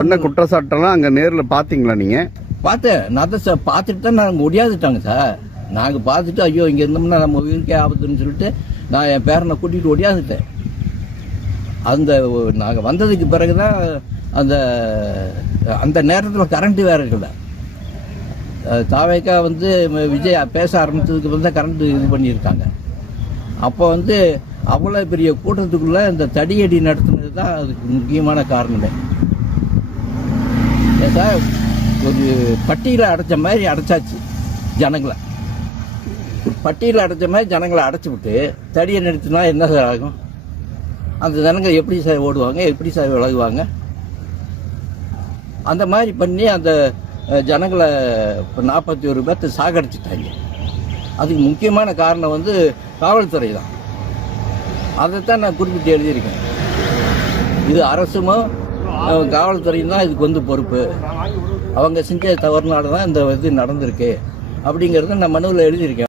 சொன்ன குற்றச்சாட்டெல்லாம் அங்கே நேரில் பார்த்தீங்களா நீங்கள்? பார்த்தேன். நான் தான் சார் பார்த்துட்டு தான் நாங்கள் ஒடியாந்துட்டாங்க சார். நாங்கள் பார்த்துட்டு ஐயோ இங்கே இருந்தோம்னா நம்ம உயிருக்கே ஆபத்துன்னு சொல்லிட்டு நான் என் பேரனை கூட்டிகிட்டு ஒடியாந்துட்டேன். அந்த நாங்கள் வந்ததுக்கு பிறகு தான் அந்த அந்த நேரத்தில் கரண்ட்டு வேறு இருக்குல்ல. தாவேக்கா வந்து விஜய் பேச ஆரம்பித்ததுக்கு வந்து கரண்ட்டு இது பண்ணியிருக்காங்க. அப்போ வந்து அவ்வளோ பெரிய கூட்டத்துக்குள்ளே இந்த தடியடி நடத்துனது தான் அதுக்கு முக்கியமான காரணமே. சார் ஒரு பட்டியில் அடைச்ச மாதிரி அடைச்சாச்சு ஜனங்களை. பட்டியில் அடைச்ச மாதிரி ஜனங்களை அடைச்சி விட்டு தடியை நிறுத்தினா என்ன சார் ஆகும்? அந்த ஜனங்கள் எப்படி சார் ஓடுவாங்க, எப்படி சார் விலகுவாங்க? அந்த மாதிரி பண்ணி அந்த ஜனங்களை இப்போ 41 பேர்த்து சாகடிச்சிட்டாங்க. அதுக்கு முக்கியமான காரணம் வந்து காவல்துறை தான். அதைத்தான் நான் குறிப்பிட்டு எழுதியிருக்கேன். இது அரசுமோ காவல்துறையும் தான் இதுக்கு வந்து பொறுப்பு. அவங்க செஞ்ச தவறுனால தான் இந்த இது நடந்திருக்கு அப்படிங்கிறத நான் மனுவில் எழுதியிருக்கேன்.